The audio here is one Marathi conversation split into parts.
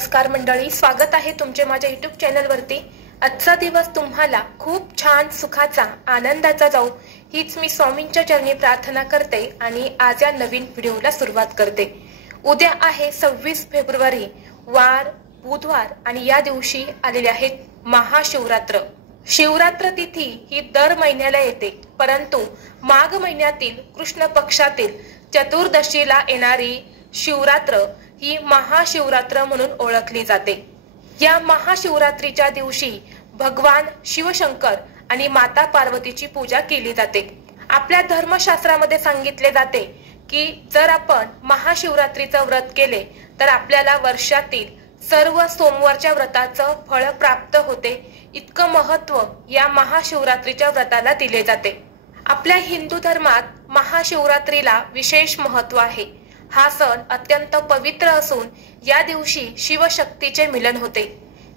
नमस्कार मंडळी, स्वागत आहे तुमचे माझ्या YouTube चॅनलवरती। आजचा दिवस तुम्हाला खूप छान सुखाचा आनंदाचा जाऊ हीच मी स्वामींच्या चरणी प्रार्थना करते आणि आज या नवीन व्हिडिओला सुरुवात करते। उद्या आहे 26 फेब्रुवारी वार बुधवार आणि या दिवशी आलेले आहेत महाशिवरात्र। शिवरात्र तिथी ही दर महिन्याला येते, परंतु माघ महिन्यातील कृष्ण पक्षातील चतुर्दशीला येणारी शिवरात्र ही महाशिवरात्र म्हणून ओळखली जाते। या महाशिवरात्रीच्या दिवशी भगवान शिवशंकर आणि माता पार्वतीची पूजा केली जाते। आपल्या धर्मशास्त्रामध्ये सांगितले जाते की जर आपण महाशिवरात्रीचं व्रत केले तर आपल्याला वर्षातील सर्व सोमवारच्या व्रताचं फळ प्राप्त होते। इतकं महत्त्व या महाशिवरात्रीच्या व्रताला दिले जाते। आपल्या हिंदू धर्मात महाशिवरात्रीला विशेष महत्त्व आहे। हा सण अत्यंत पवित्र असून या दिवशी शिवशक्तीचे मिलन होते।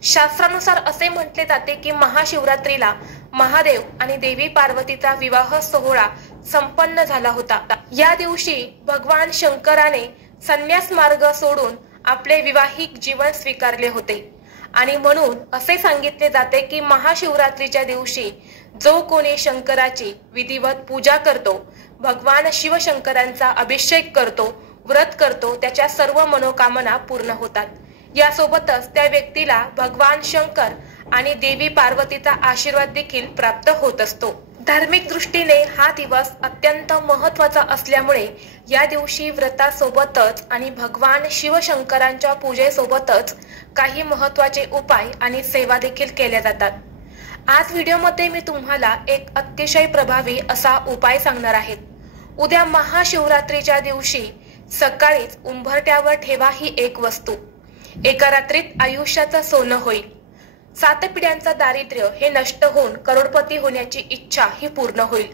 शास्त्रानुसार असे म्हटले जाते की महाशिवरात्रीला महादेव आणि देवी पार्वतीचा विवाह सोहळा संपन्न झाला होता। या दिवशी भगवान शंकराने संन्यास मार्ग सोडून आपले विवाहिक जीवन स्वीकारले होते आणि म्हणून असे सांगितले जाते की महाशिवरात्रीच्या दिवशी जो कोणी शंकराची विधिवत पूजा करतो, भगवान शिवशंकरांचा अभिषेक करतो, व्रत करतो, त्याच्या सर्व मनोकामना पूर्ण होतात। यासोबतच त्या व्यक्तीला भगवान शंकर आणि देवी पार्वतीचा आशीर्वाद देखील प्राप्त होत असतो। धार्मिक दृष्टीने हा दिवस अत्यंत महत्त्वाचा असल्यामुळे या दिवशी व्रतासोबतच आणि भगवान शिवशंकरांच्या पूजेसोबतच काही महत्त्वाचे उपाय आणि सेवा देखील केल्या जातात। आज व्हिडिओमध्ये मी तुम्हाला एक अतिशय प्रभावी असा उपाय सांगणार आहे। उद्या महाशिवरात्रीच्या दिवशी सकाळीच उंबरठ्यावर ठेवा ही एक वस्तू। एका रात्रीत आयुष्याचं सोनं होईल। 7 पिढ्यांचं दारिद्र्य हे नष्ट होऊन करोडपती होण्याची इच्छा ही पूर्ण होईल।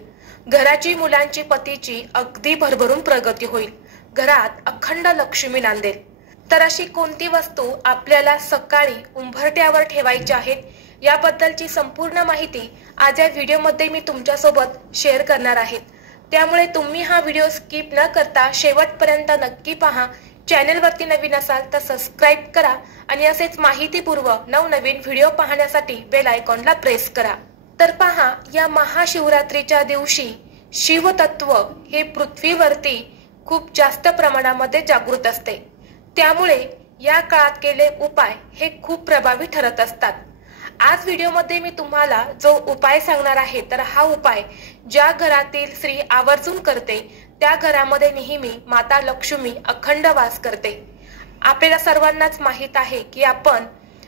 घराची, मुलांची, पतीची अगदी भरभरून प्रगती होईल। घरात अखंड लक्ष्मी नांदेल। तर अशी कोणती वस्तू आपल्याला सकाळी उंबरठ्यावर ठेवायची आहेत याबद्दलची संपूर्ण माहिती आज या व्हिडिओमध्ये मी तुमच्यासोबत शेअर करणार आहे। त्यामुळे तुम्ही हा व्हिडिओ स्किप न करता शेवटपर्यंत नक्की पहा। चॅनलवरती नवीन असाल तर सबस्क्राइब करा आणि असेच माहितीपूर्व नवनवीन व्हिडिओ पाहण्यासाठी बेल आयकॉनला प्रेस करा। तर पहा, या महाशिवरात्रीच्या दिवशी शिवतत्व हे पृथ्वीवरती खूप जास्त प्रमाणामध्ये जागृत असते। त्यामुळे या काळात केले उपाय हे खूप प्रभावी ठरत असतात। आज व्हिडिओमध्ये मी तुम्हाला जो उपाय सांगणार आहे तर हा उपाय ज्या घरातील स्त्री आवर्जून करते त्या घरामध्ये नेहमी माता लक्ष्मी अखंड वास करते। आपल्याला सर्वांनाच माहित आहे की आपण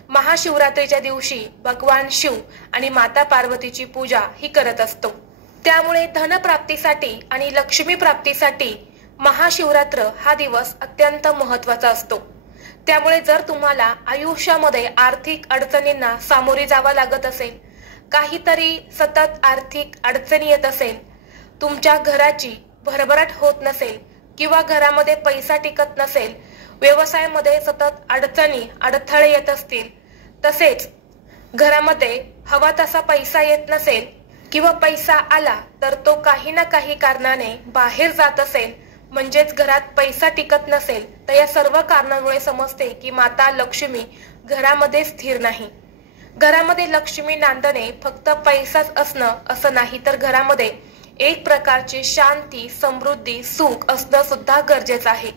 महाशिवरात्रीच्या दिवशी भगवान शिव आणि माता पार्वतीची पूजा ही करत असतो। त्यामुळे धनप्राप्तीसाठी आणि लक्ष्मी प्राप्तीसाठी महाशिवरात्र हा दिवस अत्यंत महत्त्वाचा असतो। त्यामुळे जर तुम्हाला आयुष्यामध्ये आर्थिक अडचणींना सामोरे जावं लागत असेल, काहीतरी सतत आर्थिक अडचणी येत असेल, तुमच्या घराची भरभराट होत नसेल किंवा घरामध्ये पैसा टिकत नसेल, व्यवसायामध्ये सतत अडचणी अडथळे येत असतील, तसेच घरामध्ये हवा तसा पैसा येत नसेल किंवा पैसा आला तर तो काही ना काही कारणाने बाहेर जात असेल, म्हणजेच घरात पैसा टिकत नसेल, तर या सर्व कारणांमुळे समजते की माता लक्ष्मी घरामध्ये स्थिर नाही। घरामध्ये लक्ष्मी नांदणे फक्त पैसाच असणं असं नाही, तर घरामध्ये एक प्रकारची शांती, समृद्धी, सुख असणं सुद्धा गरजेचं आहे।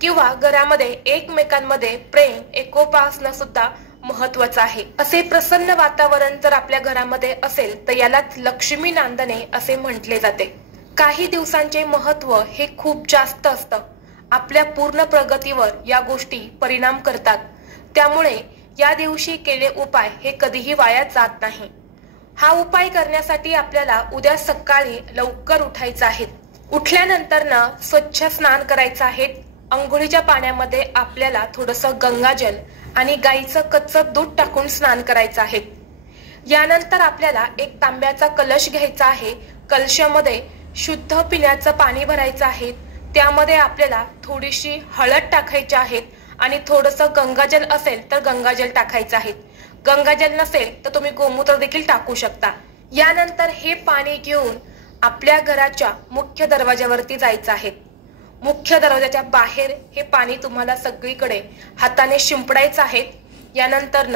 किंवा घरामध्ये एकमेकांमध्ये प्रेम, एकोपा असणं सुद्धा महत्त्वाचं आहे। असे प्रसन्न वातावरण जर आपल्या घरामध्ये असेल तर यालाच लक्ष्मी नांदणे असे म्हटले जाते। काही दिवसांचे महत्त्व हे खूप जास्त असतं। आपल्या पूर्ण प्रगतीवर या गोष्टी परिणाम करतात। त्यामुळे या दिवशी केले उपाय हे कधीही वाया जात नाही। हा उपाय करण्यासाठी आपल्याला उद्या सकाळी लवकर उठायचं आहे। उठल्यानंतर स्वच्छ स्नान करायचं आहे। अंघोळीच्या पाण्यामध्ये आपल्याला थोडंसं गंगाजल आणि गाईचं कच्चं दूध टाकून स्नान करायचं आहे। यानंतर आपल्याला एक तांब्याचा कलश घ्यायचा आहे। कलशामध्ये शुद्ध पिण्याचं पाणी भरायचं आहे। त्यामध्ये आपल्याला थोडीशी हळद टाकायची आहे आणि थोडंसं गंगाजल असेल तर गंगाजल टाकायचं आहे। गंगाजल नसेल तर तुम्ही गोमूत्र देखील टाकू शकता। यानंतर हे पाणी घेऊन आपल्या घराच्या मुख्य दरवाजावरती जायचं आहे। मुख्य दरवाजाच्या बाहेर हे पाणी तुम्हाला सगळीकडे हाताने शिंपडायचं आहे। यानंतर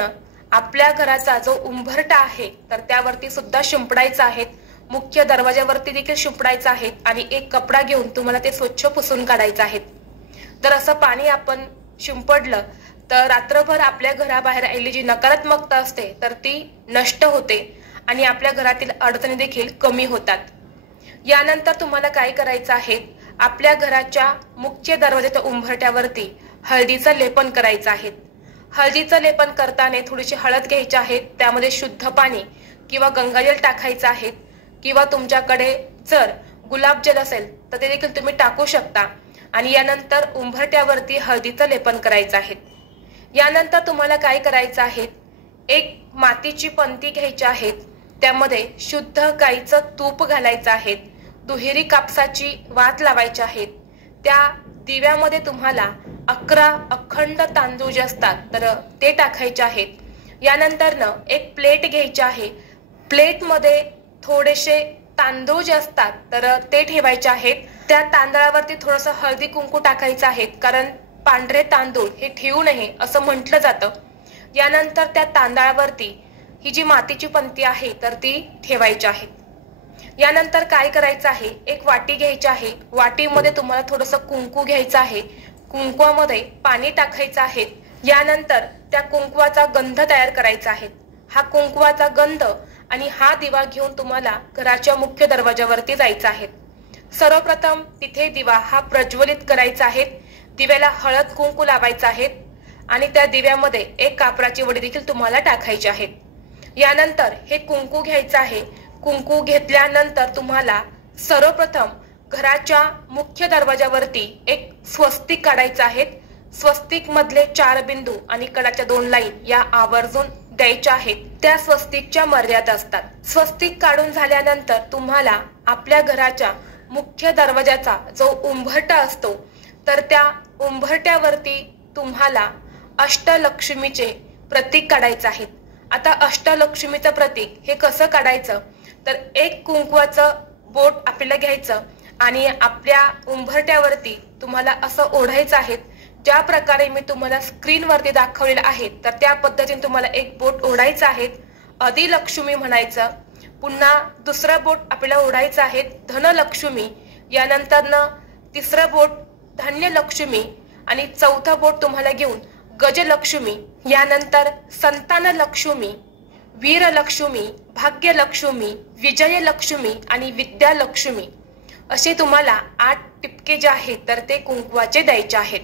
आपल्या घराचा जो उंबरठा आहे तर त्यावरती सुद्धा शिंपडायचं आहे, मुख्य दरवाजावरती देखील शिंपडायचं आहे आणि एक कपडा घेऊन तुम्हाला ते स्वच्छ पुसून काढायचं आहे। तर असं पाणी आपण शिंपडलं तर रात्रभर आपल्या घराबाहेर आलेली जी नकारात्मकता असते तर ती नष्ट होते आणि आपल्या घरातील अडचणी देखील कमी होतात। यानंतर तुम्हाला काय करायचं आहे, आपल्या घराच्या मुख्य दरवाजाच्या उंबरठ्यावरती हळदीचं लेपन करायचं आहे। हळदीचं लेपन करताना थोडीशी हळद घ्यायची आहे, त्यामध्ये शुद्ध पाणी किंवा गंगाजल टाकायचं आहे किंवा तुमच्याकडे जर गुलाबजल असेल तर ते देखील तुम्ही टाकू शकता आणि यानंतर उंबरठ्यावरती हळदीचं लेपन करायचं आहे। यानंतर तुम्हाला काय करायचं आहे, एक मातीची पंती घ्यायची आहे, त्यामध्ये शुद्ध गाईचं तूप घालायचं आहे, दुहेरी कापसाची वात लावायची आहे। त्या दिव्यामध्ये तुम्हाला 11 अखंड तांदूळ जे असतात तर ते टाकायचे आहेत। यानंतर एक प्लेट घ्यायची आहे, प्लेटमध्ये थोडेसे तांदूळ जे असतात तर ते ठेवायचे आहेत। त्या तांदळावरती थोडंसं हळदी कुंकू टाकायचं आहे, कारण पांढरे तांदूळ हे ठेवू नये असं म्हटलं जातं। यानंतर त्या तांदळावरती ही जी मातीची पंती आहे तर ती ठेवायची आहे। यानंतर काय करायचं आहे, एक वाटी घ्यायची आहे, वाटीमध्ये तुम्हाला थोडंसं कुंकू घ्यायचं आहे, कुंकवामध्ये पाणी टाकायचं आहे। यानंतर त्या कुंकवाचा गंध तयार करायचा आहे। हा कुंकवाचा गंध आणि हा दिवा घेऊन तुम्हाला घराच्या मुख्य दरवाजावरती जायचं आहे। सर्वप्रथम तिथे दिवा हा प्रज्वलित करायचा आहे, दिव्याला हळद कुंकू लावायचं आहे आणि त्या दिव्यामध्ये एक कापराची वडी देखील तुम्हाला टाकायची आहे। यानंतर हे कुंकू घ्यायचं आहे, कुंकू घेतल्यानंतर तुम्हाला सर्वप्रथम घराच्या मुख्य दरवाजावरती एक स्वस्तिक काढायचं आहे। स्वस्तिक मधले 4 बिंदू आणि कडाच्या 2 लाईन या आवर्जून द्यायच्या आहेत। त्या स्वस्तिकच्या मर्यादा असतात। स्वस्तिक काढून झाल्यानंतर तुम्हाला आपल्या घराच्या मुख्य दरवाजाचा जो उंबरठा असतो तर त्या उंबरठ्यावरती तुम्हाला अष्टलक्ष्मीचे प्रतीक काढायचे आहे। आता अष्टलक्ष्मीचं प्रतीक हे कसं काढायचं, तर एक कुंकवाचं बोट आपल्याला घ्यायचं आणि आपल्या उंबरठ्यावरती तुम्हाला असं ओढायचं आहे। ज्या प्रकारे मी तुम्हाला स्क्रीनवरती दाखवलेलं आहे तर त्या पद्धतीने तुम्हाला एक बोट ओढायचं आहे, अधिलक्ष्मी म्हणायचं। पुन्हा दुसरं बोट आपल्याला ओढायचं आहे, धनलक्ष्मी। यानंतर तिसरं बोट धान्यलक्ष्मी आणि चौथं बोट तुम्हाला घेऊन गजलक्ष्मी, यानंतर संतानलक्ष्मी, वीरलक्ष्मी, भाग्यलक्ष्मी, विजयलक्ष्मी आणि विद्यालक्ष्मी असे तुम्हाला 8 टिपके जे आहेत तर ते कुंकवाचे द्यायचे आहेत।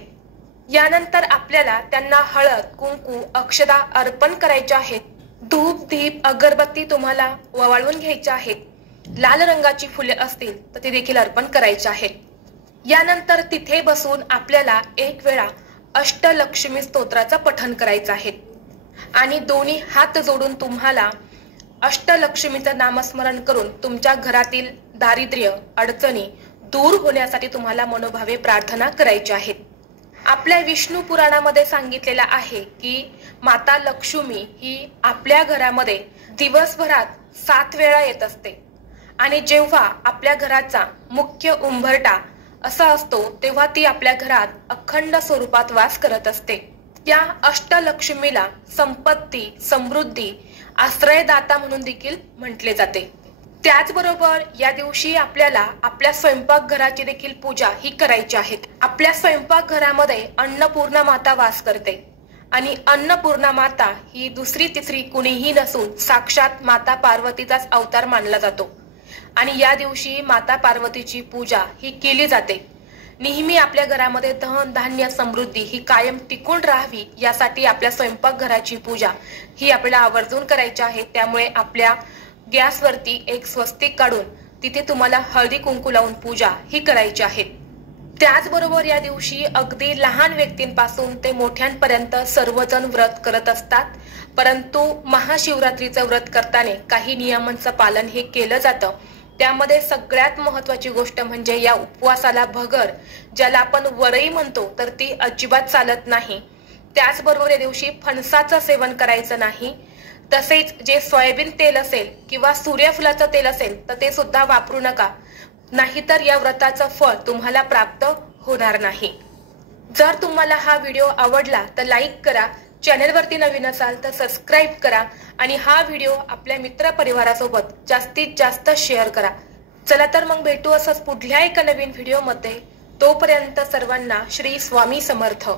यानंतर आपल्याला त्यांना हळद कुंकू अक्षदा अर्पण करायचे आहेत। धूप दीप अगरबत्ती तुम्हाला ववाळून घ्यायचे आहेत। लाल रंगाची फुले असतील तर ते देखील अर्पण करायचे आहेत। यानंतर तिथे बसून आपल्याला एक वेळा अष्टलक्ष्मी स्तोत्राचं पठण करायचं आहे आणि दोन्ही हात जोडून तुम्हाला अष्टलक्ष्मीचं नामस्मरण करून तुमच्या घरातील दारिद्र्य अडचणी दूर होण्यासाठी तुम्हाला मनोभावे प्रार्थना करायची आहे। आपल्या विष्णू पुराणामध्ये सांगितलेलं आहे की माता लक्ष्मी ही आपल्या घरामध्ये दिवसभरात 7 वेळा येत असते आणि जेव्हा आपल्या घराचा मुख्य उंबरठा असा असतो तेव्हा ती आपल्या घरात अखंड स्वरूपात वास करत असते। त्या अष्टलक्ष्मीला संपत्ती समृद्धी आश्रयदाता म्हणून देखील म्हटले जाते। त्याचबरोबर या दिवशी आपल्याला आपल्या स्वयंपाकघराची देखील पूजा ही करायची आहे। आपल्या स्वयंपाकघरामध्ये अन्नपूर्णा माता वास करते आणि अन्नपूर्णा माता ही दुसरी तिसरी कुणीही नसून साक्षात माता पार्वतीचाच अवतार मानला जातो आणि या दिवशी माता पार्वतीची पूजा ही केली जाते। नेहमी आपल्या घरामध्ये धन धान्य समृद्धी ही कायम टिकून राहावी यासाठी आपल्या स्वयंपाकघराची पूजा ही आपल्याला आवर्जून करायची आहे। त्यामुळे आपल्या गॅसवरती एक स्वस्तिक काढून तिथे तुम्हाला हळदी कुंकू लावून पूजा ही करायची आहे। त्याचबरोबर या दिवशी अगदी लहान व्यक्तींपासून ते मोठ्यांपर्यंत सर्वजण व्रत करत असतात, परंतु महाशिवरात्रीचं व्रत करताना काही नियमांचं पालन हे केलं जातं। त्यामध्ये सगळ्यात महत्त्वाची गोष्ट म्हणजे या उपवासाला भगर ज्याला आपण वरई म्हणतो तर ती अजिबात चालत नाही। त्याचबरोबर या दिवशी फणसाचं सेवन करायचं नाही, तसेच जे सोयाबीन तेल असेल किंवा सूर्यफुलाचं तेल असेल तर ते सुद्धा वापरू नका, नाहीतर या व्रताचं फळ तुम्हाला प्राप्त होणार नाही। जर तुम्हाला हा व्हिडिओ आवडला तर लाईक करा, चॅनलवरती नवीन असाल तर सबस्क्राईब करा आणि हा व्हिडिओ आपल्या मित्रपरिवारासोबत जास्तीत जास्त शेअर करा। चला तर मग भेटू असंच पुढल्या एका नवीन व्हिडिओमध्ये। तोपर्यंत सर्वांना श्री स्वामी समर्थ।